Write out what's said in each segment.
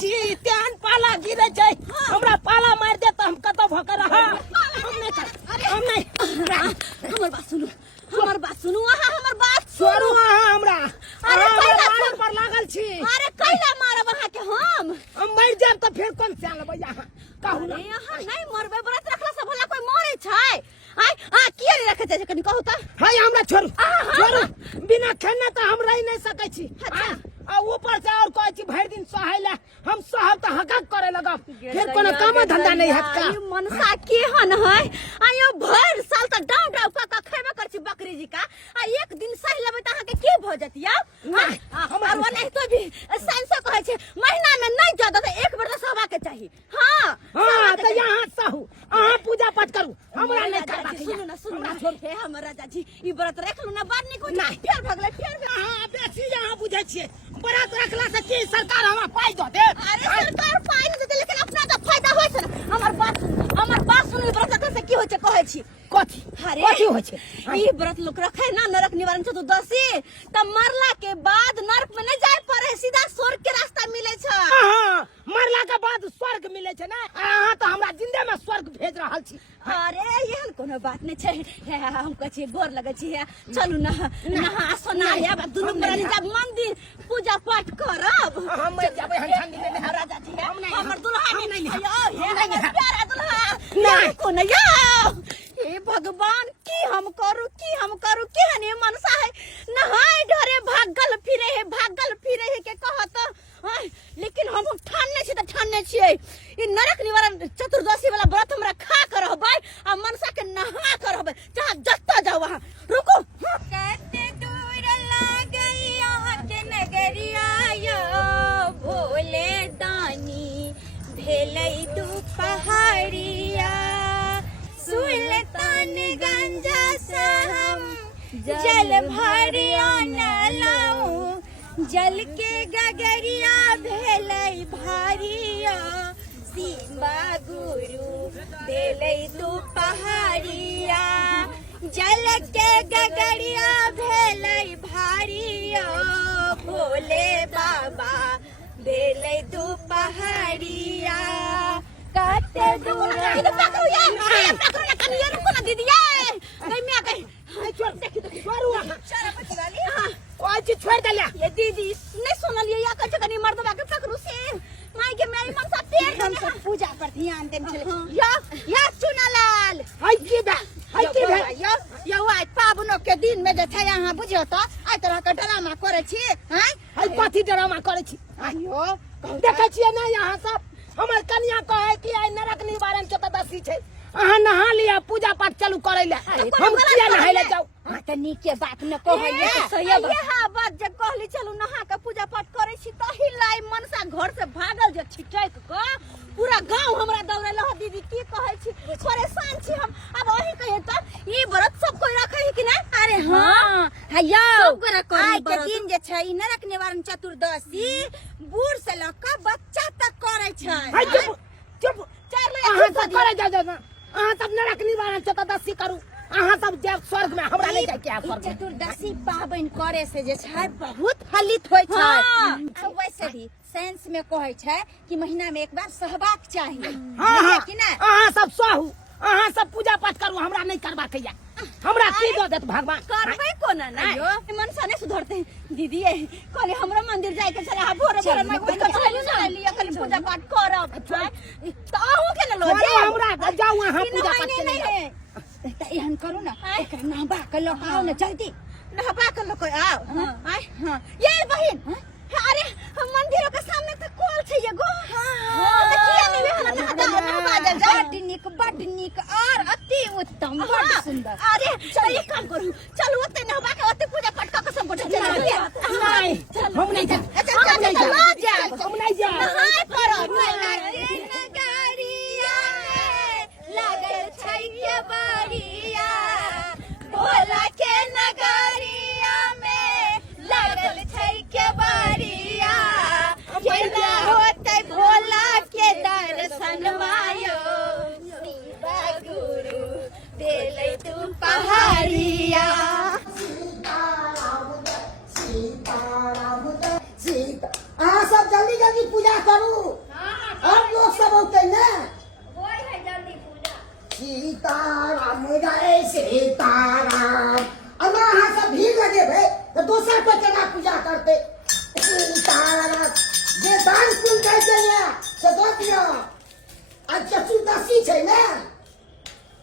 छी त्यान पाला गिरे छै हमरा पाला मार दे त हम कत भकर रहा हम नहीं हमर बात सुनू अहाँ हमर बात छोड़ू अहाँ हमरा अरे मारे पर लागल छी अरे कैला मारब अहाँ के हम मर जाब त फेर कोन से लेबै अहाँ कहू अरे अहाँ नहीं मरबे व्रत रखला से भला कोई मरे छै आय आ किया नहीं रखे छै कनी कहू त हाय हमरा छोड़ू बिना खेने त हम रह नहीं सकै छी आ ऊपर से और कहै छी भरि दिन सहैला हम सहब त हकक करे लगब फिर कोनो काम धंधा नहीं हत का मनसा केहन है आयो भर साल त डाउ डाउ का खेबे कर छी बकरी जी का आ एक दिन सह लेबे त अहाँ के के भ जतिया हमर वो नहीं तो भी साइंस कहै छै महीना में नहीं ज्यादा त एक बेर त सहबा के चाहिए हां त यहां सहू अहाँ पूजा पाठ करू हमरा नहीं करबा सुनु ना हे हमर राजा जी ई व्रत रख लू ना बाद नहीं कुछ फेर भगले फेर हां बेसी यहाँ बुझै छियै व्रत रखला से की सरकार हमरा पाई द दे अरे सरकार पाई न दे लेकिन अपना त फायदा होय छै हमर बात सुनु व्रत रखला से की होय छै कहै छी कथी होय छै ई व्रत लोग रखे ना नरक निवारण चतुर्दशी त मरला के बाद नरक में नहीं जाय पड़े सीधा स्वर्ग के रास्ता मिले छै हां मरला के बाद स्वर्ग मिले छै ना अहाँ त हमरा जिंदे में स्वर्ग भेज रहल छी अरे एहन कोनो बात नहीं छै हम कहै छी गोर लगै छी चलू ना नहा सोना आब दुनू प्राणी जब मंदिर पूजा पाठ करब हम जाबै हम ठंडी में राजा जी हमर दुल्हा नहीं हे प्यारा दुल्हा नहीं कोन या हे भगवान की हम करू केहन ए मनसा है नहाय डरे भागल फिरे है के कहत लेकिन हम ठानने छी त ठानने छियै ई नरक निवारण चतुर्दशी वाला व्रत हमरा खा कर रहबै आ मनसा के नहा कर रहबै चाहे जत्ता जाओ वहां रुको कहते दूर लागई यहाँ के नगरिया यो भोले दानी भेलै दू पहाड़िया सुल्तानगंज से हम जल भरिया न लाऊं जल के गगरिया भेलै भारिया सीमा गुरु भेलै दू पहाड़िया जल के गगरिया भेलै भारिया भोले बाबा भेलै दू पहाड़िया काटे दूर पकड़ू ना कनिया रुको ना दीदी गई मैं गई छोड़ देखी तो छोड़ू चल बच्ची वाली हां कोई चीज छोड़ दे ये दीदी नहीं सुनलिए या कछ कनी मर्द बाके पकड़ू से माई के मेरी मनसा पेड़ हम सब पूजा पर ध्यान देन चले या चुनालाल हाय की बे यो आज पाबनो के दिन में जे छै यहां बुझियो त आ तरह के ड्रामा करे छी हैं हाय कथी ड्रामा करे छी आयो देखै छियै ना यहां सब हमर कन्या कहे कि आइ नरक निवारण चतुर्दशी छै अहाँ नहा लिया पूजा पाठ चालू करे ले हम किया नहाय ले जाऊ त नीके बात न कहलिए सही बात जे कहली चलू नहा के पूजा पाठ करे छी तही लाई मनसा घर से भागल जे छिटक के पूरा गांव हमरा दौड़े लह दीदी की कहै छी परेशान छी हम अब वही कहे त ई व्रत सब कोई रखे है कि ना अरे हां हयो आई के दिन जे छै ई नरक निवारण चतुर्दशी बूढ़ से लक बच्चा तक करे छै हाय चुप अहाँ सब करे जा ना अहाँ सब नरक निवारण चतुर्दशी करू अहाँ सब जब स्वर्ग में हमरा ले जाय के स्वर्ग चतुर्दशी पाबन करे से जे छै बहुत फलित होय छै वैसे भी साइंस में कहै छै कि महीना में एक बार सहबाक चाहिए हां कि ना अहाँ सब सहू अहाँ सब पूजा पाठ करू हमरा नहीं करबा के या हमरा की द देत भगवान करबै कोना ना मनसा नहीं सुधरते दीदी कहले हमरा मंदिर जाय के चले भोर भोर में उठ के चले लिया कल पूजा पाठ करब त आहू के न लो हमरा जाऊ अहाँ पूजा पाठ करे त एहन करू ना एकर नहबा के लो आओ ना जल्दी नहबा के लो कोई आओ हां ये बहिन अरे मंदिरों के सामने तो कॉल छै ये गो हां त किया नहीं हमरा नहबा जा बड निक और अति उत्तम बड सुंदर अरे चल एक काम करू चल ओते नहबा के ओते पूजा पाठ क कसम बोल चल नहीं हम नहीं जा हम नहीं जा हाय करो नगरिया लागल छै के बारिया भोला के नगरिया में लागल छै के बारिया केना होतै भोला के दर्शन मायो शिवा गुरु देलै तू पहाड़िया अहाँ सब जल्दी जल्दी पूजा करू और लोग सब होते ना होय है जल्दी पूजा। सीताराम जय सीताराम। अब यहाँ सब भीड़ लगे भाई तो दोसर को जगह पूजा करते। सीताराम जे दान पुण्य करते हैं से दो दियो। आज चतुर्दशी है ना।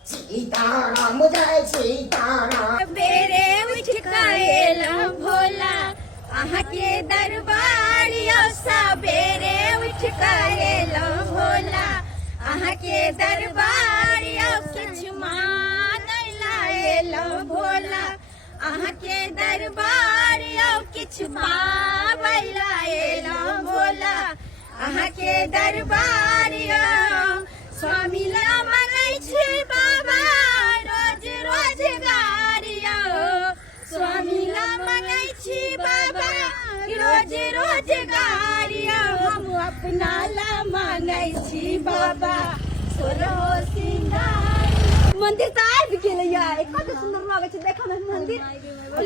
सीताराम जय सीताराम। बेरे उठ काएला भोला आहा के दरबारिया सबेरे उठ काएला भोला आहा के दरबारिया कुछ मांगै लाएला भोला आहा के दरबारिया कुछ पाबै लाएला भोला आहा के दरबारिया स्वामीला मांगै छै बाबा रोज रोजगारिया स्वामीला मांगै छी बाबा रोज रोजगारिया हम अपना ला मांगै छी बाबा सोरो सिंगार। मंदिर त आबि गेलैया कत सुंदर लागै छै देखै में मंदिर।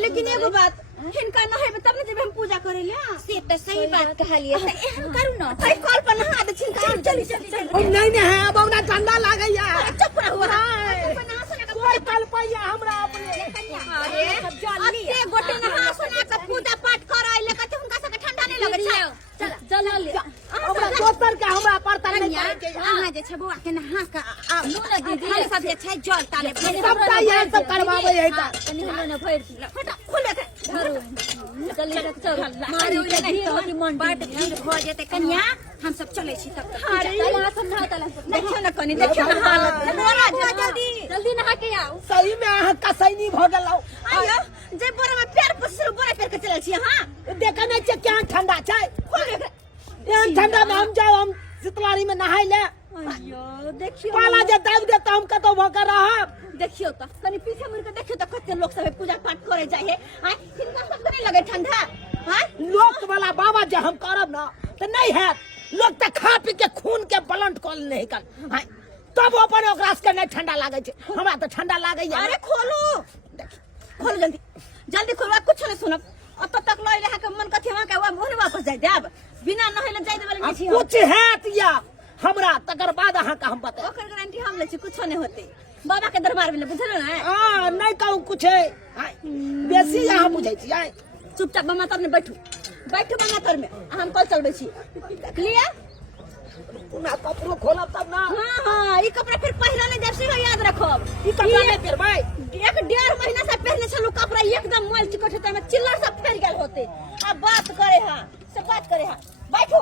लेकिन एगो बात हिनका न हेबे तब न जेबे हम पूजा करे ले। से त सही बात कहलिए त एहन करू न तै कल पर नहा दे छिन। चल हम नहीं ना है अब हमरा ठंडा लागैया। चुप रहू कोई कल पैया हमरा अपने। अरे अते गोटे नहा सोना के पूजा पाठ करैले कते हुनका सब ठंडा नहीं लगै छै। चल चल ले हमरा दोसर के हमरा पड़ता नहीं करे के। अहाँ जे छै बौआ के नहा के आ नो न दीदी हम सब जे छै जल ताले सबटा ये सब करवावे है त कनी हम न भइर फटा खोले के चल ले चल मारे ओले नहीं होती मन बड भीड़ भ जेते कन्या हम सब चलै छी तब तक। अरे यहाँ सब नहा ताला देखियो न कनी देखियो न हालत मोरा जल्दी जल्दी नहा के आओ। सही में अहाँ कसैनी भ गेलौ। आयो जे बोरा में पैर पसरु बोरा पैर के चलै छी हां देखै नै छै केहन ठंडा छै। खोले के एहन ठंडा में हम जाओ हम शीतलारी में नहाय ले। अयो देखियो पाला जे दाब दे त हम कतो भ कर रहब। देखियो त कनी पीछे मुड़ के देखियो त कते लोग सब पूजा पाठ करे जाय है। हां किनका सब नहीं लगे ठंडा। हां लोक वाला बाबा जे हम करब ना त नहीं है। लोग त खा पी के खून के ब्लंट कॉल नहीं कर तब अपन ओकरा से नहीं ठंडा लागे छै। हमरा त ठंडा लागे। अरे खोलो खोलो जल्दी जल्दी खोलो कुछ नहीं सुनब अब तक लई रहा के मन कथि वहां के मोहन वापस जाय देब बिना नहले जाय देबे नहीं छी। कुछ हैत या हमरा तकर बाद अहाँ का हम बता ओकर गारंटी हम ले छी कुछ नहीं होते बाबा के दरबार में बुझल ना। हां नहीं कहू कुछ है बेसी अहाँ बुझै छी। चुपचाप मामा तर में बैठू बैठू मामा तर में हम कल चलबे छी लिया ना कपड़ो खोलब तब ना। हां हां ई कपड़ा फिर पहला नहीं जब से याद रखब ई कपड़ा नहीं फिर भाई एक 1.5 महीना से पहले चलो कपड़ा एकदम मोल चिकट होता में चिल्लर सब फैल गेल होते। अब बात करे हां सब बात करे हां बैठो।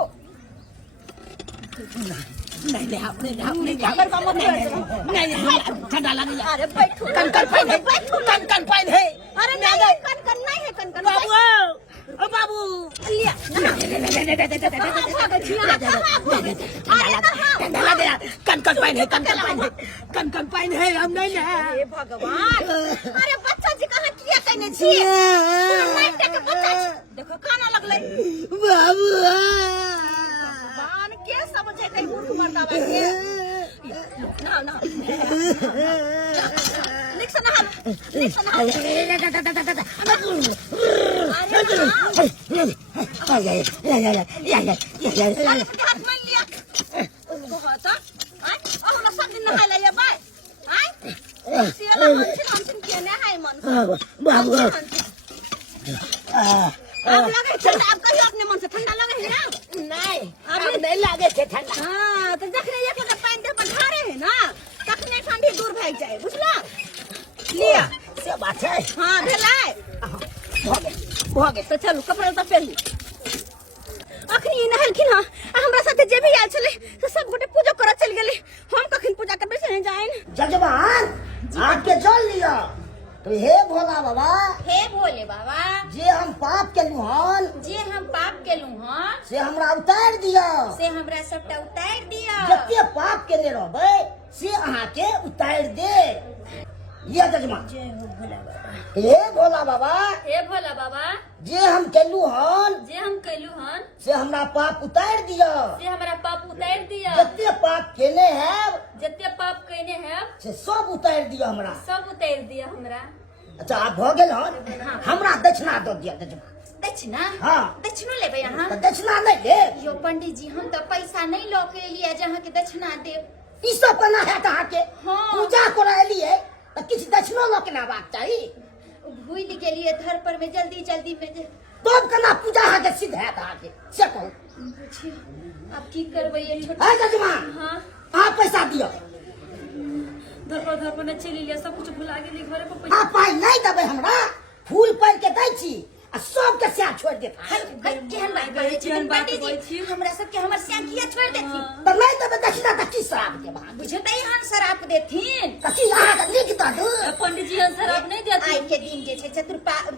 नहीं अपने नहीं ठंडा लगे। अरे बैठो कनकन पहन बैठो कनकन पहन है। अरे नहीं कनकन नहीं है कनकन बाबू ओ बाबू लिया ठंडा लगे। कनकन पहन है कनकन पहन है हम नहीं ना। हे भगवान अरे बच्चा जी कहां किया कहने छी माइटे के बच्चा देखो खाना लगले बाबू भगवान के समझे कहीं मूर्ख मर्दा के ना ना निक्स ना हाथ में लिया उसको होता और ना सब दिन नहा ले ये भाई हां सियाला हम के ना है मन बाबू अब लगे ठंडा अब कहियो अपने मन से ठंडा लगे है ना नहीं अब नहीं लागे छे ठंडा। हां तो जखने एक लोटा पानी दे पर ढारे है ना तखने ठंडी दूर भाग जाए बुझला लिया से बात है। हां भेलाय भगे तो चलो कपड़ा उतार पहन अखनी नहलखिन हां हमरा साथे जे भी आल छले तो सब गोटे पूजा करे चल गेले हम कखन पूजा करबे से नहीं जाएन। जजमान आके चल लिया तो हे भोला बाबा हे भोले बाबा जे हम पाप केलु हन जे हम पाप केलु हन से हमरा उतार दिया से हमरा सबटा उतार दिया जते पाप केने रहबे से अहाँ के उतार दे। ये जजमान जय हो भोला बाबा हे भोला बाबा हे भोला बाबा जे हम केलु हन जे हम कैलु हन से हमरा पाप उतार दिया। से हमरा पाप उतार दिया जते पाप केने है जते पाप कइने है से सब उतार दिया हमरा। सब उतार दिया हमरा। अच्छा आप भ गेल हन हमरा दक्षिणा दो दिया जजमान। दक्षिणा हाँ। दक्षिणा लेबे यहाँ तो दक्षिणा नहीं दे यो पंडित जी हम तो पैसा नहीं लो के लिए जहाँ के दक्षिणा देव ई सब करना है कहाँ के हाँ। पूजा करा लिए तो किसी दक्षिणा लो के ना बात चाहिए भूल के लिए घर पर में जल्दी में तो अब करना पूजा है के सिद्ध है कहाँ के से कहूँ बुझियो अब की करबे ये छोटा है जजमान हाँ आप पैसा दियो धर पर न चली लिया सब कुछ भुला गेली घरे पर पैसा आप पाई नहीं देबे हमरा फूल पर के दै छी आ सब के स्याह छोड़ देता केहन बात बोलै छी पंडित जी हमरा सब के हमर स्याह किया छोड़ देथिन तो नहीं देबे दक्षिणा तो की शराब के बाद बुझे त यहाँ शराब देथिन तो की अहाँ के लिख दो पंडित जी शराब नहीं देथिन आई के दिन जे छै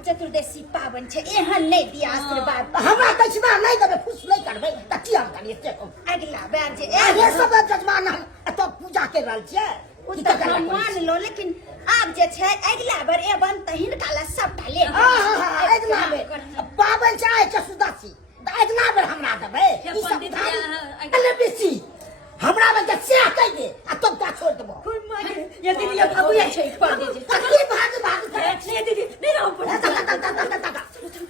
चतुर्दशी पावन छै एहन नहीं दिया आशीर्वाद तो हमरा दक्षिणा नहीं देबे खुश नहीं करबे तो की हम करिए से कहूँ अगला बार जे ये सब जजमान हम तो पूजा के रहल छियै मान लो लेकिन आप जे छै अगला बार एबन त हिनका सब डाले अगला बेर पाबन चाहे चतुर्दशी तो अगला बेर हमरा देबे ई सब अगले बेसी हमरा में से कह दे आ तब का छोड़ देबो ये दीदी ये बाबू छै पंडित जी तकली भाग ये दीदी नहीं रहो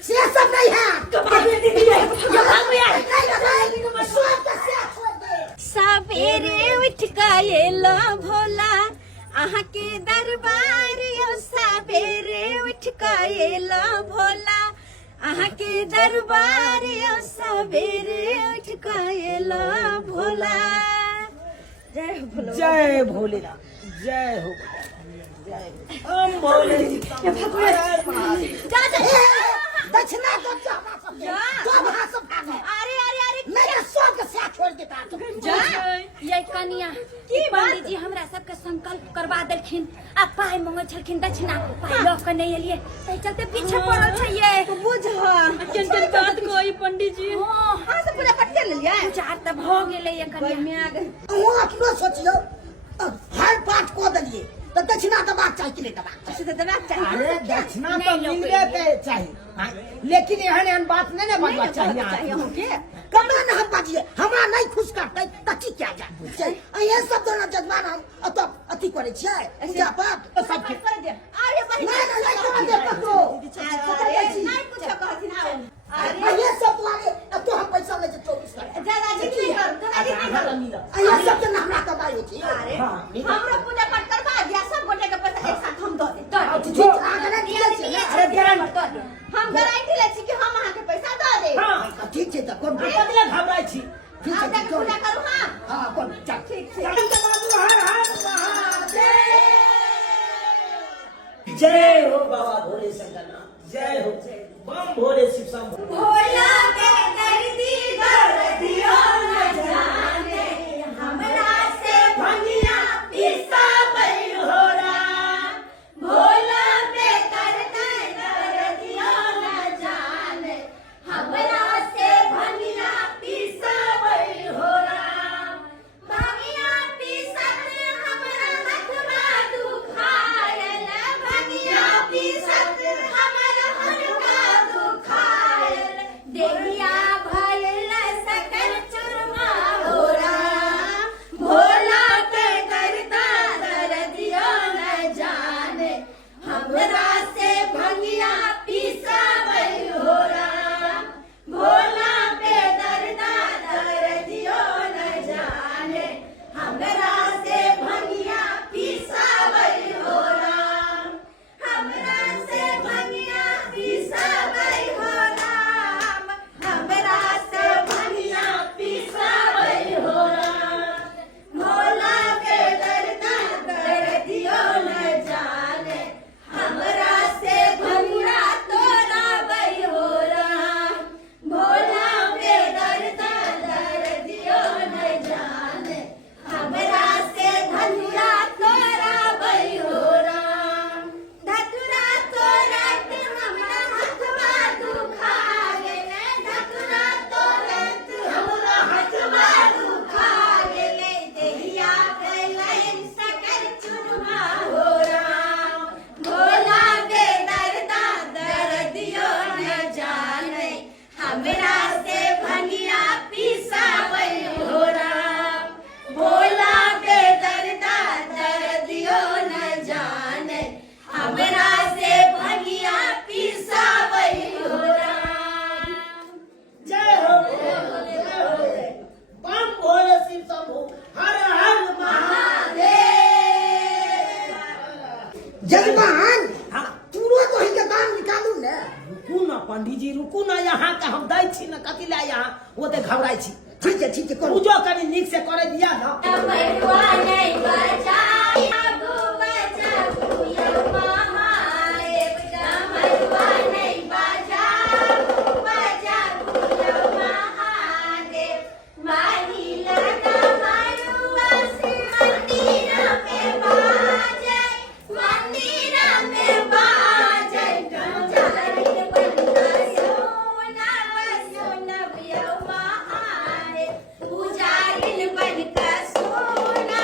से सब नहीं है बाबू दीदी ये बाबू यार सवेरे उठ गएलो भोला अहाँ के दरबार यो सवेरे उठ गएलो भोला अहाँ के दरबार यो सवेरे उठ गएलो भोला जय भोलेनाथ जय हो हम भोले दक्षिणा तो हमरा सब भागे अरे नहीं तो सब के साथ छोड़ देता ये कनिया की पंडित जी हमरा सबके संकल्प करवा देलखिन आ पाई मांगे छलखिन दक्षिणा पाई लऽ के नहीं एलिए तै चलते पीछे पड़ल छै ये बुझा केन बात कोई पंडित जी हां से पूरा पट्टे ले लिया चार त भ गेलै ये कनिया वो अपनो सोचियो हर बात को दलिए तो दक्षिणा दबाक चाहिए कि नहीं दबाक चाहिए अरे दक्षिणा तो मिलबे चाहिए लेकिन एहन बात नहीं ना बनवा चाहिए कमरा न हम बाजिए हमरा नहीं खुश करते त की क्या जाय ये सब दोनों जजमान हम तो अथी करे छियै पूजा पाठ सब के अरे नहीं कर दे पकड़ो नहीं पूछो कहथिन आओ अरे ये सब तुम्हारे अब तो हम पैसा ले 24 कर ज्यादा जी नहीं कर ज्यादा जी नहीं कर ये सब के हमरा कमाई होती अरे हमरा पूजा पाठ करवा दिया सब गोटे के पैसा एक साथ हम दो दे ठीक आगे दिया अरे गारंटी हम गारंटी ले छी कि हम अहाँ के पैसा दो दे हां ठीक छै त कोन बदला घबराई छी ठीक है जाके पूजा करू हां कोन चल ठीक छै बाबू हर हर महादेव जय हो बाबा भोले शंकरनाथ जय हो बम भोले शिव शंभू भोला के दर्दी दर्दियो न जाने हमरा से भंगिया पिसा बैहोरा भोला के दर्दियो न जाने हमरा से भंगिया पिसा के करो पूजो कनी नीक से करे दिया ना डमरुआ नहीं बजा बाबू बजा भूया महादेव डमरुआ नहीं बजा भूया महादेव माही लगा डमरुआ से मंदिर में बाजे पुजारी बनना सोना सोना भूया महादेव पुजारी बनका सोना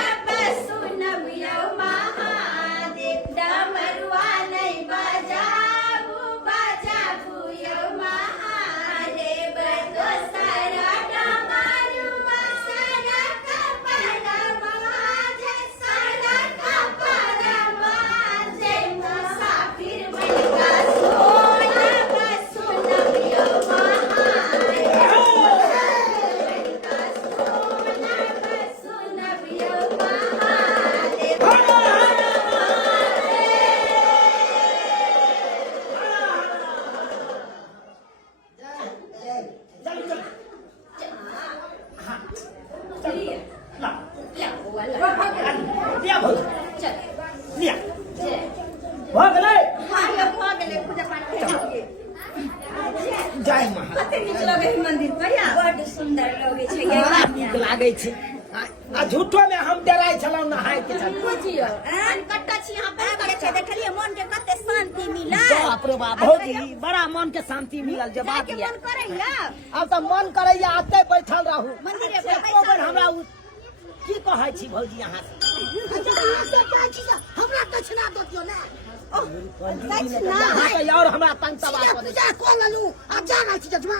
सोना भूया महादेव डमरुआ नहीं बजाबू बजा भूया महादेव दोसरा डमरुआ सड़क पर बाजे सड़क पर बाजे मुसाफिर बनका सोना सोना भूया महादेव बनका सोना सोना भूया महादेव चल चल ला क्या हुआ लिया भोज चल लिया भोग ले हाँ ये हो गए पूजा पाठ के जय महा कते नीक लगे है मंदिर पर या बड़ सुंदर लगे छै ये बड़ा नीक लागे छै आ झूठो में हम डराय छलौ नहाय के छल बुझियो अन कट्टा छी यहां पर करे छै देखलिए मन के कते शांति मिला बाप रे बाप भौजी बड़ा मन के शांति मिलल जे बात के ये मन करैया अब तो मन करैया आते बैठल रहू मंदिरे पे एको बेर हमरा की कहै छी भौजी अहाँ हमरा दक्षिणा दो दियो ना अहाँ के और हमरा तंग तबा सीधा कर दे पूजा कऽ लेलू आ जा रहल छी जजमा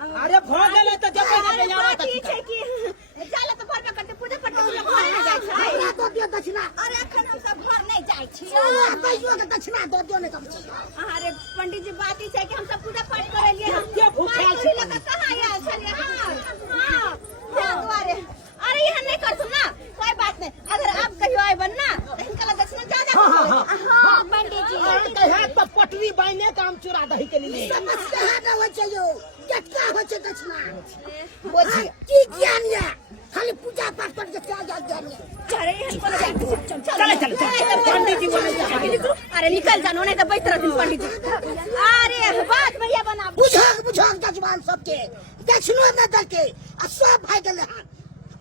अरे भ गेलै त जबै ने यावा त ठीक है कि जाला तो घर पे करते पूजा पाठ के लोग घर में जाय छै हमरा दो दियो दक्षिणा अरे अखन हम सब घर नहीं जाय छी कहियो के दक्षिणा दो दियो ने कम छी अरे पंडित जी बात ई छै कि हम सब पूजा पाठ करे लिए के भूखल छी कहां आयल छलिए हां हां द्वारे अरे यह नहीं कर ना कोई बात नहीं अगर आप कहियो आए बनना तो इनका दक्षिणा ज्यादा हां पंडित जी कहे त पटरी बाइने काम चुरा दही के लिए समस्या न हो छै यो केतना हो छै दक्षिणा बुझी की ज्ञान या खाली पूजा पाठ कर के क्या ज्ञान या चले चल पंडित जी बोले अरे निकल जानो नहीं तो बैठ रहती पंडित जी अरे बात भैया बना बुझक जजमान सबके दक्षिणो न दके आ सब भाई गेले हां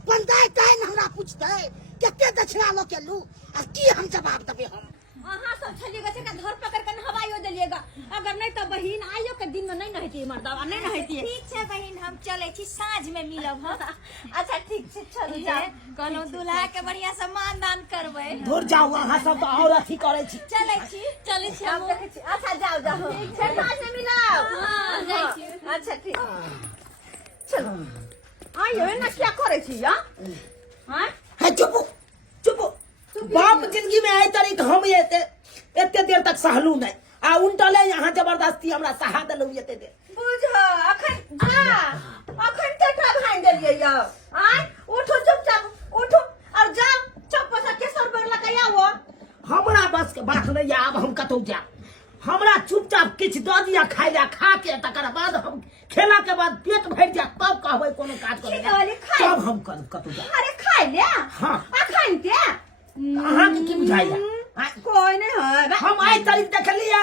पंचायत आइन हमरा पूछते केते दक्षिणा लो के लू आ की हम जवाब देबे हम अहाँ सब छलिएगा से घर पकड़ कर हवाइयो दिलिएगा अगर नहीं तो बहिन आइयो के दिन में नहीं नहती मर्दावा नहीं नहती ठीक छै बहिन हम चले छी साँझ में मिलब हम अच्छा ठीक छै चल जा कोनो दुल्हा के बढ़िया से मान दान करबै दूर जाओ अहाँ सब तो और अथी करे छी चले छी हम देखे छी अच्छा जाओ जाओ ठीक छै साँझ में मिलाओ हां जाय छी अच्छा ठीक चलो आइयो ना क्या करे छी या हां है चुप चुप बाप जिंदगी में आए तरी हम एते देर तक सहलू नहीं आ उल्टले यहाँ जबरदस्ती हमरा सहा देलू एते देर बुझ अखन जा अखन केटा भाई देलिए या आय उठो चुपचाप उठो और जा चुप से केसर बर लगाया वो हमरा बस के बात नहीं आब हम कतौ जा हमरा चुपचाप किछ द दिया खाइ ला खा के तकर बाद हम खेला के बाद पेट भर जा तब कहबै कोनो काज करे तब हम कतौ जा अरे खाइ ले हां अखन के अहाँ के की बुझाइया कोई नहीं है हम आइ तारीख देखलिए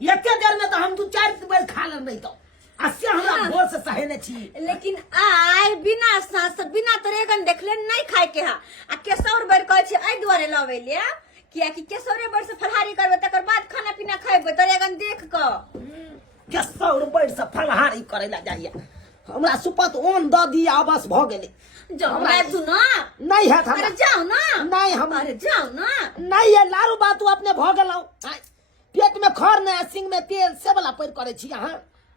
एते देर में तो हम 2-4 बेर खा ले नहीं तो अस्या हमरा भोर से सहेने छी लेकिन आय बिना सास बिना तरेगन देखले नहीं खाए के हा आ केसौर बर कहै छी आई दुआरे लवे ले किया कि केसौरे बर से फलहारी करबे तकर बाद खाना पीना खाइबे तरेगन देख क केसौर बर से फलहारी करे ला जाइए हमरा सुपत ओन द दिया बस भ गेले जाओ ना तू ना नहीं है अरे जाओ ना नहीं हम अरे जाओ ना नहीं है लारू बात तू अपने भ गेलौ पेट में खर ने सिंह में तेल से वाला पैर करे छी अहाँ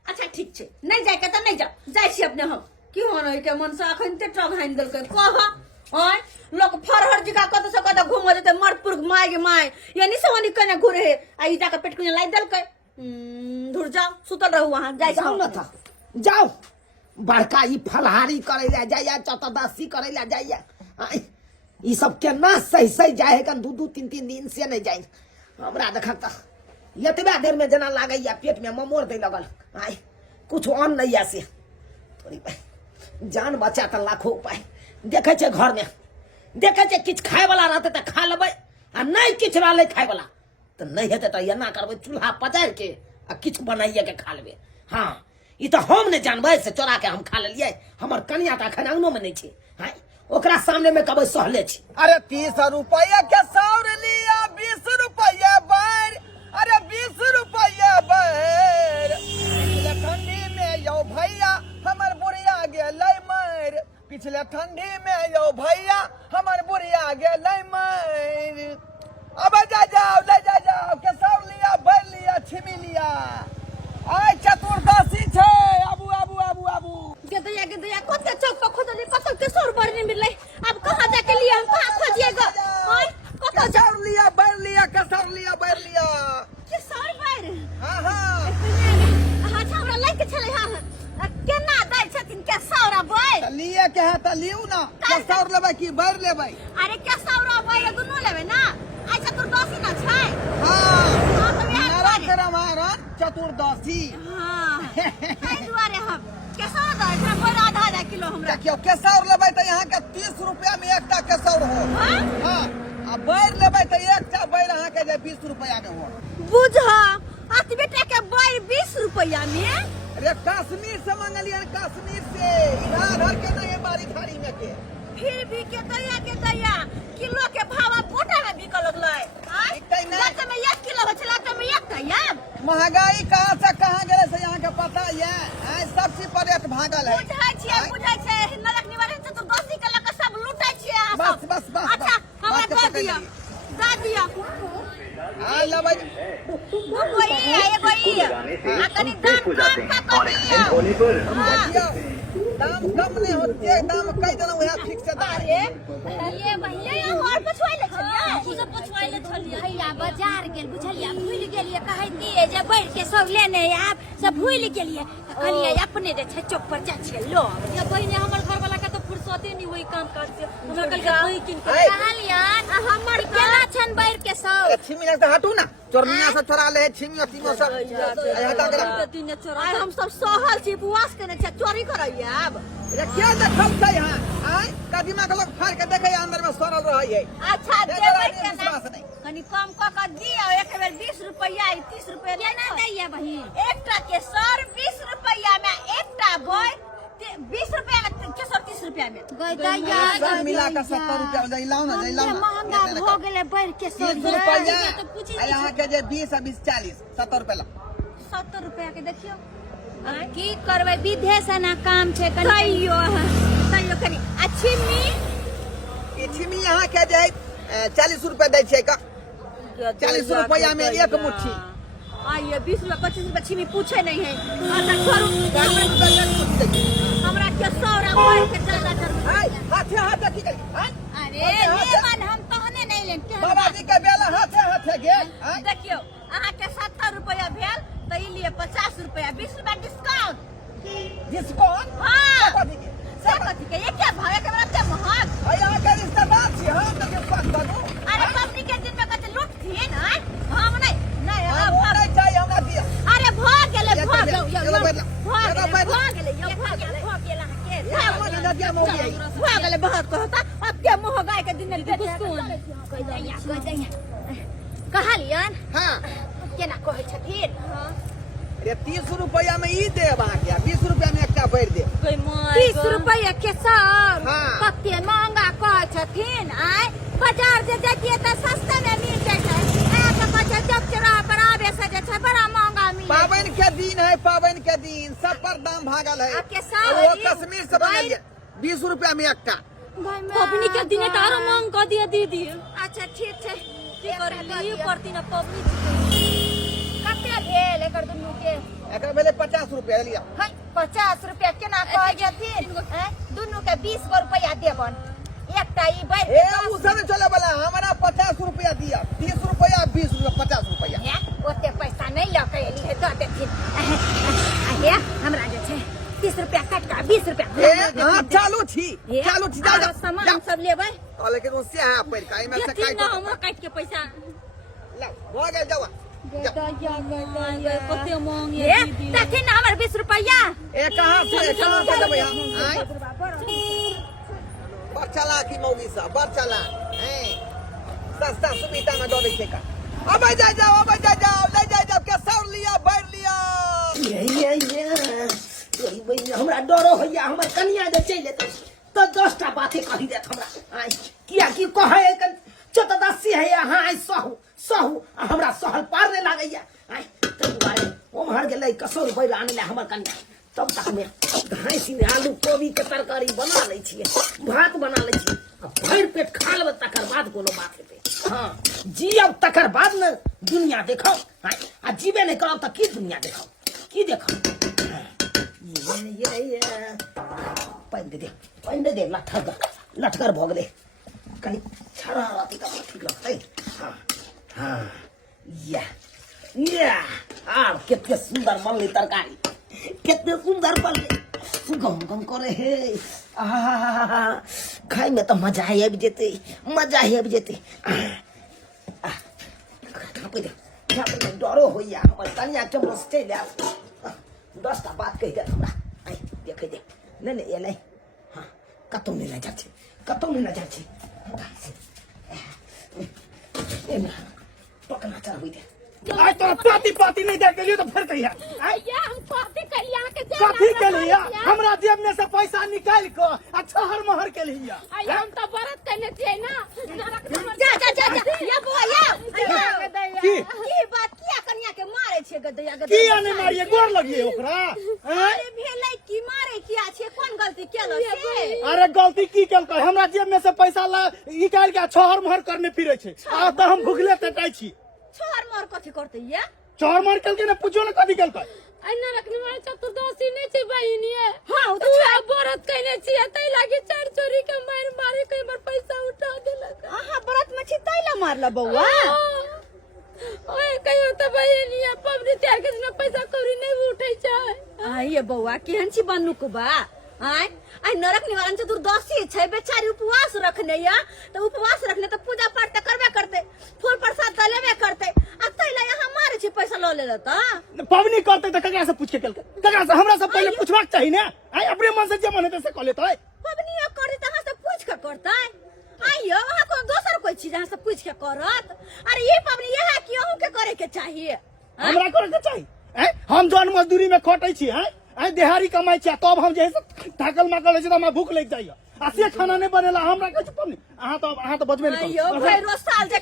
अच्छा ठीक छे नहीं जाए के त नहीं जाओ जाय छी अपने हम की होन के मन से अखन ते ट्रक हाइन देल के कह ओय लोग फरहर जिका कत से कत घुम जेते मरपुर माय के माय ये नि सवनी कने घुरे है आ ई जाके पेट कुने लाई देल के धुर जाओ सुतल रहू वहां जाय जाओ ना था जाओ बड़का ई फलहारी करे ला जाइया चतुर्दशी करे ला जाइया ई सब केना सही सही जाए है कन 2-2 3-3 दिन से नहीं जाए हमरा देखा त एतबा देर में जना लागैया पेट में ममोर दे लगल आई कुछ अन्न नहीं आसे थोड़ी जान बचा तो लाखों उपाय देखे छे घर में देखे छे किछ खाए वाला रहते तो खा लेबै आ नहीं किछ रहले खाए वाला तो नहीं हेते तो एना करबै चूल्हा पजारि के आ किछ बनाइए के खा लेबै। हाँ ई तो हम नहीं जानबै से चोरा के हम खा लेलिए हमर कन्या तो अखन अंगनो में नहीं छे। हाँ ओकरा सामने में कहबै सहले छी। अरे 30 रुपया के सौर लिया 20 रुपया बैर अरे 20 रुपया बैर पिछले ठंडी में यो भैया हमर बुढ़िया गेलै मर पिछले ठंडी में यो भैया हमर बुढ़िया गेलै मर अब जा जाओ ले जा जाओ के सौर लिया बैर लिया छिमी लिया आय चतुर्दशी छे आबू आबू आबू आबू गदया कते चौक पर खोजली कते के सौर बर नहीं मिलले अब कहां जाके लिए हम कहां खोजिएगा। ओए के सौर लिया बैर लिया के सौर लिया बैर लिया के सौर बर हां हां हां छौरा लै के छले हां केना दै छथिन के सौरा बर लिए के है त लियू ना के सौर लेबै की बैर लेबै। अरे के सौरा बर दुनु लेबै ना आइ चतुर्दशी ना छै। हां हां तो यार नरक रमारण चतुर्दशी हां ताहि दुआरे हम के सौर दै छै बर आधा किलो हमरा देखियो के सौर लेबै त यहाँ के 30 रुपया में एकटा के सौर हो। हां हां आ बैर लेबै त एकटा बैर अहाँ के जे 20 रुपया के हो। बुझा अतबे के बर 20 रुपया में अरे कश्मीर से मंगलिए कश्मीर से इधर के नहीं बारी खाड़ी में के फिर भी के दैया किलो के भाव गोटा में बिकल लगलै। हां इतै नहीं लाते में 1 किलो हो छला त में 1 दैया महंगाई कहां से कहां गेले से यहाँ के पता है आइ सब चीज पर रेट भागल है। बुझाइ छै नरक निवारण चतुर्दशी के लक सब लूटै छियै अहाँ बस सब। बस बस अच्छा हमरा दे दिया आ लेबै कोई एगो ई आ कनी दाम कम कर दिया। देखियो दाम कम नहीं होते दाम कई देना वह फिक्स है। अरे ये भैया और पछुआइले छलिए तू सब पछुआइले छलिए भैया बाजार गेल बुझलिए भूल गेलिए कहै दिए जे बैठ के सब लेने आब सब भूल गेलिए कहलिए अपने जे छै चौक पर जा छै लो ये बहिने हमर घर वाला के तो फुर्सते नहीं होई काम कर से हमरा कल के कोई किन के कहलियन हमर केला छन बैठ के सब छिमी लग हटू ना चोरनिया से चोरा ले छिमी तीमो सब हटा के दिन चोरा आइ हम सब सहल छी उपवास केने छै चोरी करैया अब ये क्या देखल छै यहां आइ कदीमा के लोग फाड़ के देखे अंदर में सड़ल रहै है। अच्छा देबै केना विश्वास नहीं कनी कम क के दियो एक बेर 20 रुपया 30 रुपया केना दैया बहिन एकटा के सर 20 रुपया में एकटा बोय 20 रुपया में के सर 30 रुपया में दैया सब मिला के 70 रुपया में लाओ ना महंगा हो गेले बैठ के 30 रुपया यहाँ के जे 20 और 20 40 70 रुपया 70 रुपया के देखियो की करबै विधे से ना काम छै कहियो कनी अच्छी मी ई छिमी यहाँ के जे 40 रुपया दै छै का 40 रुपया में एक मुट्ठी आइए 20 रुपया 25 रुपया छिमी पूछे नहीं है अच्छा छोड़ू 40 रुपया एक मुट्ठी दै छै। हमरा के सौरा बोल के ज्यादा जरूरत आइ हाथे हाथे की करी आइ अरे लेमन हम कहने नहीं लेन के बाबा जी के बेला हाथे हाथे गेल आइ देखियो अहाँ के 70 रुपया भेल तो ई लिए 50 रुपया 20 रुपया डिस्काउंट डिस्काउंट हाँ कथी के सब कथी के ये क्या भाव के बड़ा ते महग यहाँ के रिश्तेदार छी हम तो डिस्काउंट करू अरे पब्लिक के दिन में कते लूट थी ना हम नहीं हम नहीं चाहिए हमरा दिया अरे भाग गेले ये भाग तो यो ये बैठ भाग गेले यो भाग गेले भाग गेले बहुत कहता अब के महंगाई के दिन में कहलियन हां केना कहै छथिन अरे 30 रुपया में ई देब अहाँ के 20 रुपया में एकटा भरि देब 30 रुपया के सर हाँ। कते महंगा कहै छथिन आइ बाजार जे जतिए त सस्ता में मिल जाय छै आ के कहै छै जब चरा पर आबे से जे छै बड़ा महंगा मिल पाबनि के दिन है पाबनि के दिन सब पर दाम भागल है आ के साथ वो कश्मीर से मंगलिए 20 रुपया में एकटा पबनी के दिन तारो मांग क दिया दीदी अच्छा ठीक छै की करली करती ना पबनी कते भेल एकर दुनू के एकरा भेले 50 रुपया लिया है 50 रुपया केना कहै छथिन दुनू के 20 रुपया देबन एकटा ई बैठ ए उसे में चले वाला हमरा 50 रुपया दिया 30 रुपया 20 रुपया 50 रुपया ओते पैसा नहीं ल के एली है द देथिन हे हमरा जे छै 30 रुपया काट के 20 रुपया ए हां चालू छी जा सामान सब लेबै लेकिन उससे है पर काई में से काई ना हम काट के पैसा ला हो गेल जावा कते मांगे ए तथिन हमर 20 रुपया ए कहां से देबै हम आय बड़ चालाकी मौगी सा बड़ चालाक हैं सस्ता सुविधा में दऽ दै छै का अब जा जाओ ले जाओ के सौर लिया बैर लिया ये हमरा डरो होइया हमर कनिया जे चलि जेतै तो 10टा बाते कहि देत हमरा आय किया की कहे चतदस्सी है यहाँ आय सहू हमरा सहल पार नहीं लागैया आय तै दुआरे ओम्हर गेलै कसौर बैल आनै ले हमर कनिया तब तक में घासी में आलू कोबी के तरकारी बना लै छियै भात बना लै छियै भरि पेट खा लेबै तकर बाद कोनो बात हेतै हाँ जियब तकर बाद न दुनिया देखौ आ जीबे नहीं करब तऽ की दुनिया देखौ की देखौ ये पानि दे लटकर भऽ गेलै कनी छड़ा रहतै तऽ ठीक लगतै हाँ हाँ या आब कते सुंदर बनलै तरकारी कते सुंदर बनलै गम गम करे हे खाए में तो मजा ही आबि जेतै डरो होइया हमर कनिया केम्हरो से चलि आयब 10टा बात कहि देत हमरा आय देखे दे नहीं एलै हाँ कतहु नहीं जा छै पकना चढ़बै दे आज तो पाती नहीं दे के लिए तो फिर कहिया हम पाती कलिया के कथी के लिए हमरा जेब में से पैसा निकाल के आ छहर महर के लिए हम तो व्रत करने थे ना जा या बुआ की बात किया कन्या के मारे छे गदैया किया नहीं मारिए गोर लगिए ओकरा अरे भेलै की मारे किया छे कोन गलती केलो से अरे गलती की केलकै हमरा जेब में से पैसा निकाल के छहर महर करने फिरे छे आ तो हम भुखले टटाई छी छोर मोर कथी करते ये छहर महर केलकै ना पूछो ना कथी केलकै अन्ना रखने वाला चतुर्दशी नहीं छै बहिनी हां तू व्रत कइने छी तै लागे चार चोरी के मारे कई बार पैसा उठा देलक आहा व्रत में छी तै ला मारला बौआ ओए कहियो त बहिनी पबनी त्यार के दिन पैसा कौड़ी नहीं उठै छै आइए बौआ केहन छी बनू को बा आई नरक निवारण चतुर्दशी छै बेचारी उपवास रखने या तो उपवास रखने तो पूजा पाठ त करबे करते फूल प्रसाद त लेबे करते आ तैला यहाँ मारे छी पैसा ल ले त पबनी करते त ककरा से पूछ के केलकै ककरा से हमरा से पहले पूछबाक चाही ने आई अपने मन से जे मन हेतै से क लेतै पबनी करते त हां से पूछ के करतै आइयो वहां को दोसर कोई चीज जहां से पूछ के करत अरे ये पबनी यह कि अहू के करे के चाहिए हमरा करे के चाही हम जौन मजदूरी में खटै छी देहारी कमाई छी तब हम जे ढाकल माकल छै त हमरा भूख लग जाइए आ से खाना नहीं बनेला हमरा कहै छै पबनी अहाँ तो बजबे नहीं अइयो भैरो साल जे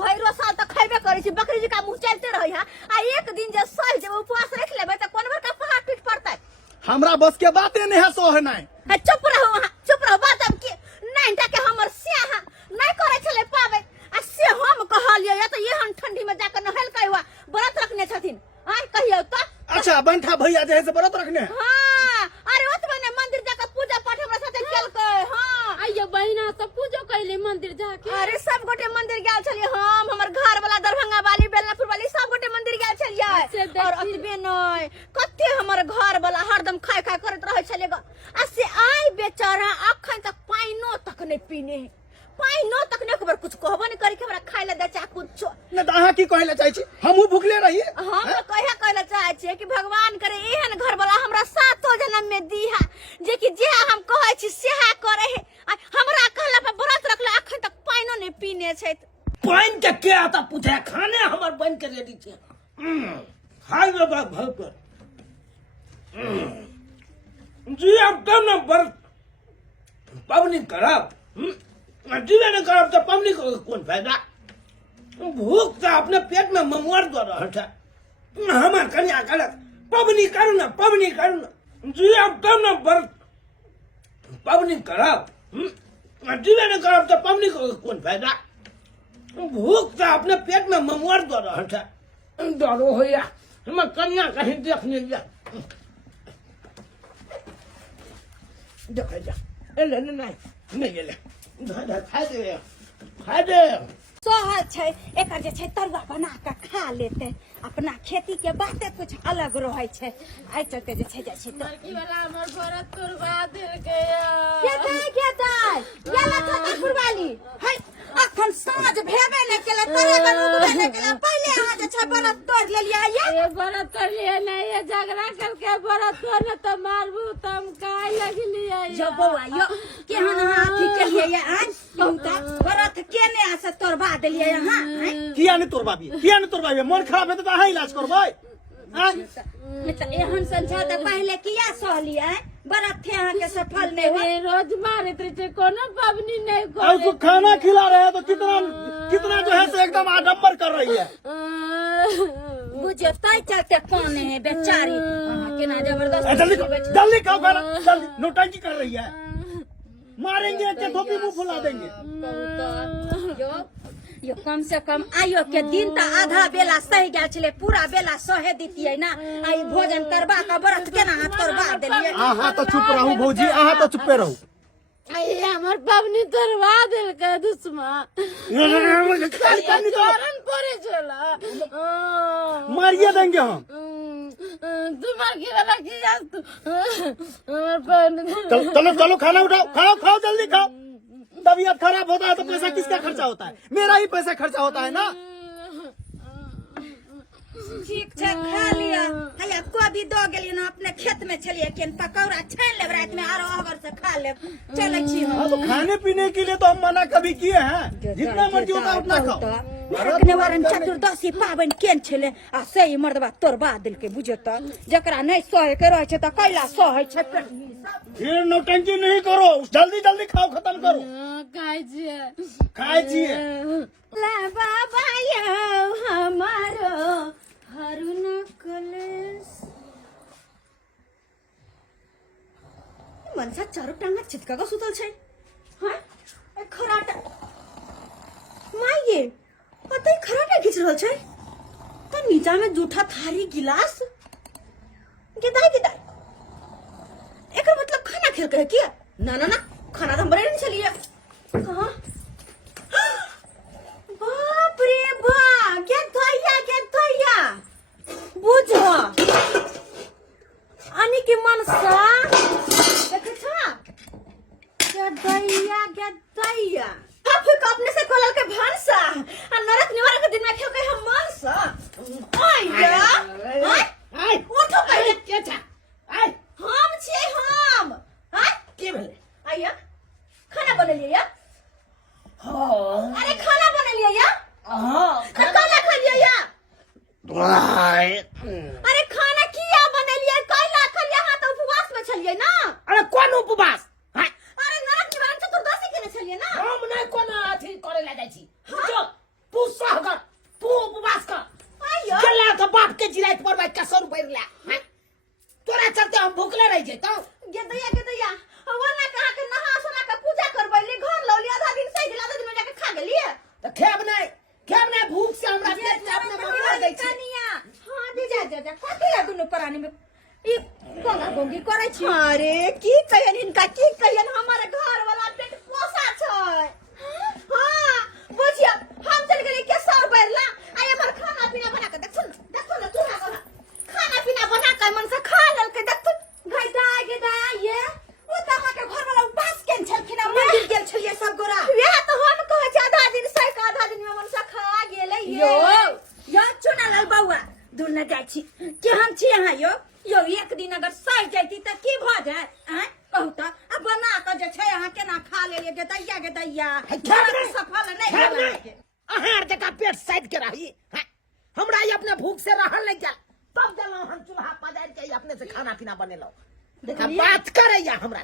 भैरो साल त खैबे करै छी बकरी जी का मुंह चलते रहै है आ एक दिन जे सह जे उपवास रख लेबै त कोन बड़का पहाड़ पीट पड़तै हमरा बस के बाते नहीं है सोह नहीं चुप रहो बात अब की नहीं ताके हमर से नहीं करे छले पावे आ से हम कहलिए या त एहन ठंडी में जाकर नहल कइवा व्रत रखने छथिन आय कहियो त अच्छा बंठा भैया जे है से व्रत रखने हां अरे ओतबे ने मंदिर जाकर पूजा पाठ हमरा साथे केलकै हां आइयो बहिना सब पूजो कइले मंदिर जाके अरे सब गोटे मंदिर गेल छलिए हम हमर घर वाला दरभंगा वाली बेलनापुर वाली सब गोटे मंदिर गेल छलिए और ओतबे नहीं कते हमर घर वाला हरदम खाय करत रहै छले आ से आइ बेचारा अखन तक पाइनो तक नहीं पीने पाइनो तक ने खबर कुछ कहबो नहीं करी के हमरा खाय ले दे चा कुछ न त अहाँ की कहै ले चाहै छी हमहु भुखले रहिए हम कहै ले चाहै छी कि भगवान करे एहन घर वाला हमरा सातो जन्म में दीहा जे कि जे हम कहै छी सेहा करे है हमरा कहला पे व्रत रखले अखन तक पाइनो नहीं पीने छै पाइन के के आता पूछे खाने हमर बन के रेडी छै हाय बाबा भौकर जी अब तब न बर पबनी करब जीवे न करब तो पबनी को कोन फायदा भूख तो अपने पेट में ममुआर दो रहा था हमार कन्या करत पबनी करू न जी अब तब न बर पबनी करब जीवे न करब तो पबनी को कोन फायदा भूख तो अपने पेट में ममुआर दो रहा था डरो होया हमार कन्या कहीं देखने जा देख जा ले नहीं ले खा दे सहज छै एकर जे छै तरुआ बना के खा लेते अपना खेती के बाते कुछ अलग रहे छै आइ चलते जे छै लड़की वाला हमर भरत तुरवा दे गया केतै याला तो पुरवाली है अखन साँझ भेबे नहीं केले तरे बनबे नहीं केले पहले अहाँ जे छै व्रत तोड़ लेलियै ये व्रत कर लिए नहीं ये झगड़ा करके व्रत तोड़ने तो मारबू तम काय लगली है जो बौआ यो केहन अहाँ अथी केलियै ये आज बहुत व्रत केने आ से तोड़बा देलियै अहाँ किया नहीं तोड़बाबी मन खराब है तो अहाँ इलाज करबै मतलब एहन संझा तो पहले किया सहलियै व्रत थे अहाँ के सफल नहीं हुआ ये रोज मारे थे कोनो पबनी नहीं और उसको खाना खिला रहे हैं तो कितना जो है से एकदम आडंबर कर रही है बुझे तै चलते काने है बेचारी अहाँ केना जबरदस्त जल्दी खाओ खाना जल्दी नौटंकी कर रही है मारेंगे के धोपी मुंह फुला देंगे यो कम से कम आयो के दिन तो आधा बेला सही गया छले पूरा बेला सहे दीतियै ना आई भोजन करबा का व्रत केना हाथ तोड़बा देलियै अहाँ तो चुप रहू भौजी अहाँ तो चुपे रहू ये हमार पबनी तोड़वा दिल के दुश्मन तोरन पड़े चला मारिए देंगे हम तुम्हार की वाला की जास तू चलो खाना उठाओ खाओ जल्दी खाओ तबीयत खराब होता है तो पैसा किसका खर्चा होता है मेरा ही पैसा खर्चा होता है ना ठीक छै खा लिया हैया कोबी दो गेलियै ना अपने खेत में छलियै केन पकौड़ा छान लेब रात में आरो अगर से खा लेब चलै छी हम तो खाने पीने के लिए तो हम मना कभी किए हैं जितना मर्जी होता है उतना खाओ निवारण चतुर्दशी पाबन केन छले आ से ही मर्दबा तोड़बा देलकै बुझे त जकरा नहीं सहे के रहे छै त कैला सहे छै फिर नौटंकी नहीं करो जल्दी खाओ खत्म करो खाए जिए ला बाबा यो हमारो हरुण कलेश मनसा चारो टांगा चितका का सुतल छै हां ए खराटा माये पता खराटा खींच रहल छै त नीचा में जूठा थारी गिलास गेदाई एकर मतलब खाना खेल के किया ना खाना तो हम बड़े नहीं चलिए कहां बाप रे बा क्या धैया बुझो आनी के मनसा देखे छा क्या दैया आप अपने से खोलल के भानसा आ नरक निवारण के दिन में खेल के हम मनसा आय उठो पहले के छा आय हम छे हम हां के भेले आइया खाना बनेलिए या अरे खाना बनेलिए या खाना खा लिया या अरे खाना किया बनेलिए कैला खा लिया हां तो उपवास में छलिए ना अरे कौन उपवास अरे नरक निवारण चतुर्दशी के ने छलिए ना हम नहीं कोना अथी करे ला जाई छी जो तू सहगर तू उपवास कर आइयो गेला तो बाप के जिराइत पर भाई कसर ऊपर ला तोरा चलते हम भूखले रह जेतो गेदैया वरना कहा के नहा सोना के पूजा करबैली घर लौली आधा दिन सही गेल आधा दिन में जाके खा गेलिए तो खेब नहीं भूख से हमरा पेट में अपने मर गई छी कनिया हां दे जा कथि दुनु प्राणी में ई कोना गोंगी करे छी अरे की कहन इनका की कहन हमारे घर वाला पेट पोसा छै हां बुझिया हम चल गेली के सर बैरला आय हमर खाना पीना बना के देखो ना तू खाना पीना बना के मन से खा लेल के देखो गदा ये ओ तमा के घर वाला उपास केन छलखिन मंदिर गेल छलिए सब गोरा यह तो हम कह छ आधा दिन सह के आधा दिन में मन से खा गेलै यो चुना लाल बौआ दूर न जाय छी केहन छी अहाँ यो एक दिन अगर सह जैती त की भ जाय हैं कहू त अब बना के जे छै अहाँ केना खा लेलिए के दैया सफल नहीं भेल अहार जका पेट साइड के रही हमरा ये अपने भूख से रहल नहीं गेल तब देलो हम चूल्हा पजारि के अपने से खाना पीना बनेलो देखा बात करैया हमरा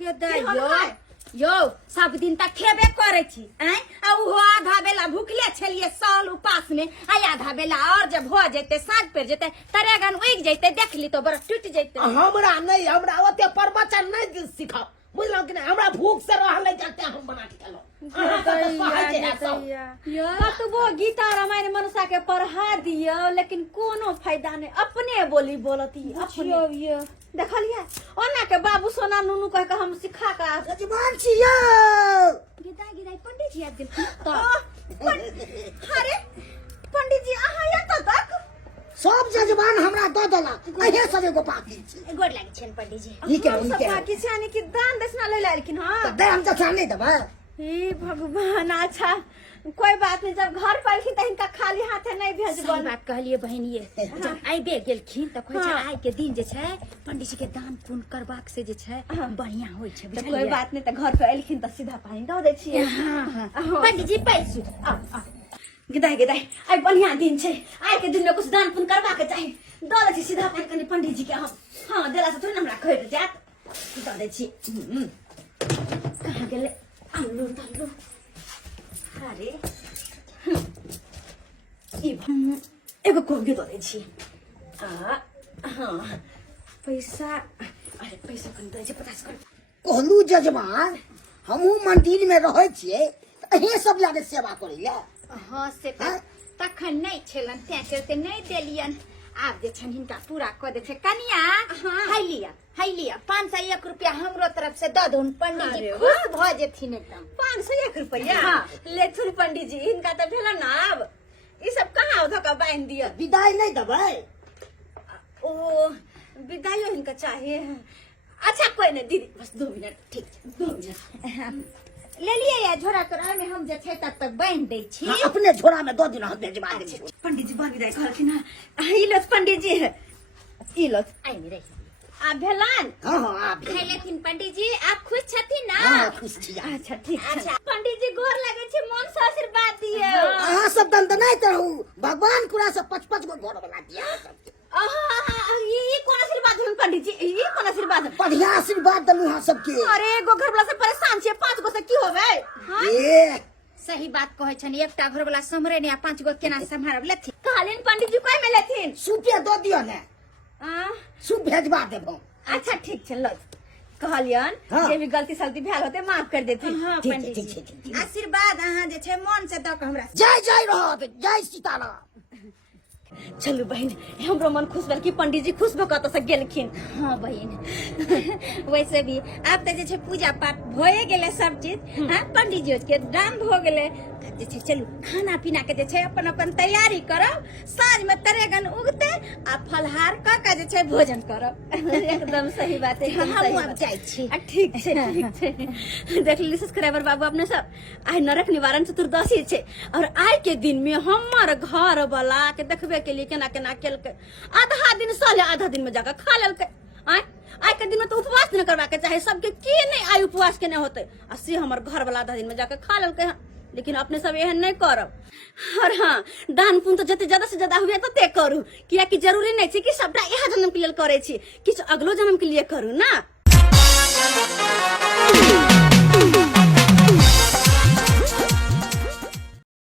गदाय यो सब दिन तक खेबे करे छी हैं आ उहो आधा बेला भूखले छलिए साल उपास में आ आधा बेला और जब हो जते साँझ पर जते तरेगन उग जते देखली तो बड़ टूट जते हमरा ओते प्रवचन नहीं सिखाओ बुझलो कि नहीं हमरा भूख से रहल नहीं जाते हम बना के खेलो कतबो गीता रामायण मनसा के पढ़ा दियो लेकिन कोनो फायदा नहीं अपने बोली बोलती अपने देखलिए ओना के बाबू सोना नुनू कह के हम सिखा का जजमान छियो गिदाई पंडित जी आ गेल तो अरे पंडित जी अहाँ या तक सब जजमान हमरा दो देला अहे सब एगो बाकी छी गोड़ लागे छन पंडित जी ई के बाकी छानी कि दान दक्षिणा ले लेकिन हां दे हम दक्षिणा नहीं देबा हे भगवान अच्छा कोई बात नहीं, जब घर पर तो इनका खाली हाथ नहीं सही भेजबो। बात कहलिए बहनिए। जब आइबे गेलखिन त कहै छै आइ के दिन जे छै पंडित जी के दान पुण्य करबाक से जे छै बढ़िया होय छै तो कोई बुझलिए। बात नहीं, तो घर पे एलखिन तो सीधा पानी दो दे छिए। हाँ पंडित जी पैसू गिदाई गिदाई आई बढ़िया दिन छे, आई के दिन में कुछ दान पुण्य करबा के चाही। दो दे छी सीधा पानी कनी पंडित जी के हम। हां देला से थोड़ी हमरा खैर जात, दो दे छी। कहां गेले आलू तालू। अरे एगो कोबी दो दे छी। हाँ पैसा, अरे पैसा कनी दे छी 50 कर। कहलू जजमान हमहू मंदिर में रहे छिए त अहे सब लागे सेवा करिया। हाँ से तखन नहीं छलन ते चलते नहीं देलियन। आब जे छन हिनका पूरा क दे छै कनिया। हाय लिया 501 रुपया हमरो तरफ से द दून पंडित जी खुश भ जेथिन एकदम। 501 रुपया लेथुन पंडित जी, इनका तो भेला ना। अब ई सब कहाँ उधर का बांध दिया। विदाई नहीं देबै। ओ विदाइयो इनका चाहिए। अच्छा कोई नहीं दीदी, बस 2 मिनट। ठीक 2 मिनट ले लिए या झोरा तोरा में हम जे छै तब तक बांध दै छी। हाँ, अपने झोरा में दो दिन हम भेजवा देबो। पंडित जी बन विदाई कहलखिन ना। ई लो पंडित जी, ई लो आई में रही आ भेलन। हाँ हाँ आप खाइ लेथिन पंडित जी। आप खुश छथिन ना? हाँ खुश छिया। अच्छा ठीक छै। अच्छा पंडित जी गोर लगे छै, मन से आशीर्वाद दियो। अहाँ सब दंदनाइत रहू, भगवान कुरा से 5-5 गो घर बना दिया। ई कोन आशीर्वाद है पंडित जी? ई कोन आशीर्वाद है? बढ़िया आशीर्वाद दलू हाँ सबके। अरे एगो घर वाला से परेशान छे, 5 गो से की होवे? ए सही बात कहै छन, एकटा घर वाला सम्हरे ने 5 गो केना सम्हारब लेथिन। कालीन पंडित जी कोई में लेथिन? सूपे दो दियो ने, सूप भेजवा देबो। अच्छा ठीक छै लो कहलियन। हाँ। जे भी गलती सलती भेल होते माफ कर देथिन। हाँ ठीक पंडित ठीक जी ठीक। आशीर्वाद अहाँ जे छै मन से द के हमरा। जय जय रहत, जय सीताराम। चलू बहन, हमरो मन खुश भेल कि पंडित जी खुश भ कत से गेलखिन। हाँ बहन वैसे भी आब त जे छै पूजा पाठ भए गेले सब चीज। हाँ पंडित जी के दान भ गेले तब जे छै चलू खाना पीना के जे छै अपन अपन तैयारी करब। साँझ में तरेगन उगते आ फलहार क के जे छै भोजन करब। एकदम सही बात है, एकदम हम सही अब बात। जाइ छी। ठीक छै ठीक छै। देख ली सब्सक्राइबर बाबू अपने सब, आई नरक निवारण चतुर्दशी छै और आई के दिन में हमर घर वाला के देखबे के लिए केना केना केलकै। आधा दिन सहले, आधा दिन में जाकर खा लेलकै। आई के दिन में तो उपवास न करबा के चाहे सबके, की नहीं आई उपवास के नहीं होते। आ से हमर घर वाला आधा दिन में जाकर खा लेलकै। लेकिन अपने सब एहन नहीं करब। और हाँ दान पुण्य तो जते ज्यादा से ज्यादा हुए तो ते करू, कियाकि जरूरी नहीं छै कि सबटा इहा जन्म के लिए करे छी, किछ अगलो जन्म के लिए करू ना।